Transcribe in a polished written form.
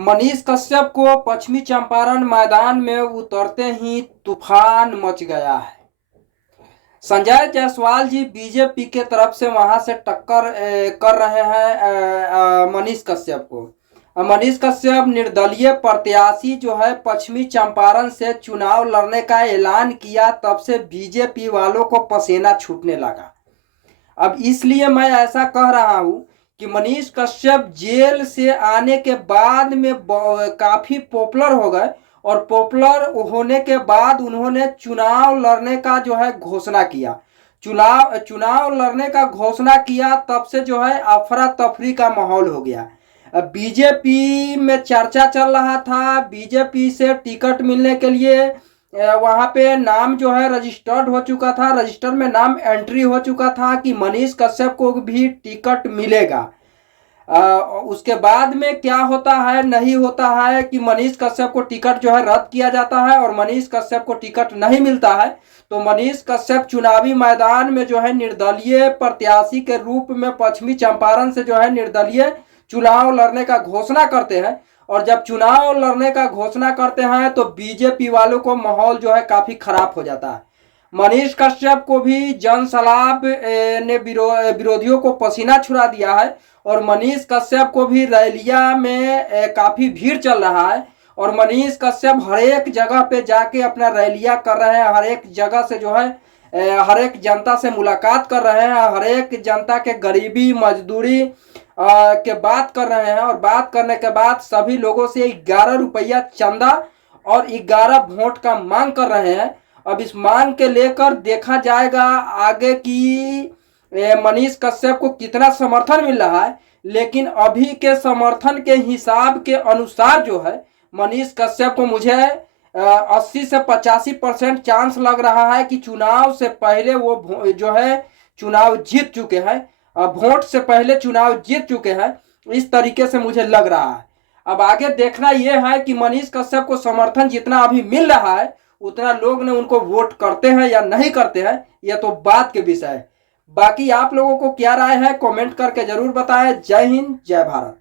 मनीष कश्यप को पश्चिमी चंपारण मैदान में उतरते ही तूफान मच गया है। संजय जायसवाल जी बीजेपी के तरफ से वहां से टक्कर कर रहे हैं मनीष कश्यप को। मनीष कश्यप निर्दलीय प्रत्याशी जो है पश्चिमी चंपारण से चुनाव लड़ने का ऐलान किया, तब से बीजेपी वालों को पसीना छूटने लगा। अब इसलिए मैं ऐसा कह रहा हूं कि मनीष कश्यप जेल से आने के बाद में काफी पॉपुलर हो गए, और पॉपुलर होने के बाद उन्होंने चुनाव लड़ने का जो है घोषणा किया। चुनाव लड़ने का घोषणा किया, तब से जो है अफरा तफरी का माहौल हो गया। बीजेपी में चर्चा चल रहा था, बीजेपी से टिकट मिलने के लिए वहां पे नाम जो है रजिस्टर्ड हो चुका था, रजिस्टर में नाम एंट्री हो चुका था कि मनीष कश्यप को भी टिकट मिलेगा। उसके बाद में क्या होता है नहीं होता है कि मनीष कश्यप को टिकट जो है रद्द किया जाता है और मनीष कश्यप को टिकट नहीं मिलता है। तो मनीष कश्यप चुनावी मैदान में जो है निर्दलीय प्रत्याशी के रूप में पश्चिमी चंपारण से जो है निर्दलीय चुनाव लड़ने का घोषणा करते हैं। और जब चुनाव लड़ने का घोषणा करते हैं तो बीजेपी वालों को माहौल जो है काफी खराब हो जाता है। मनीष कश्यप को भी जन सलाब ने विरोधियों को पसीना छुड़ा दिया है, और मनीष कश्यप को भी रैलिया में काफी भीड़ चल रहा है, और मनीष कश्यप हर एक जगह पे जाके अपना रैलिया कर रहे हैं, हर एक जगह से जो है हर एक जनता से मुलाकात कर रहे हैं, हर एक जनता के गरीबी मजदूरी के बात कर रहे हैं। और बात करने के बाद सभी लोगों से 11 रुपया चंदा और 11 वोट का मांग कर रहे हैं। अब इस मांग के लेकर देखा जाएगा आगे की मनीष कश्यप को कितना समर्थन मिल रहा है। लेकिन अभी के समर्थन के हिसाब के अनुसार जो है मनीष कश्यप को मुझे 80 से 85% चांस लग रहा है कि चुनाव से पहले वो जो है चुनाव जीत चुके हैं, वोट से पहले चुनाव जीत चुके हैं, इस तरीके से मुझे लग रहा है। अब आगे देखना यह है कि मनीष कश्यप को समर्थन जितना अभी मिल रहा है उतना लोग ने उनको वोट करते हैं या नहीं करते हैं, यह तो बात के विषय है। बाकी आप लोगों को क्या राय है कमेंट करके जरूर बताएं। जय हिंद, जय भारत।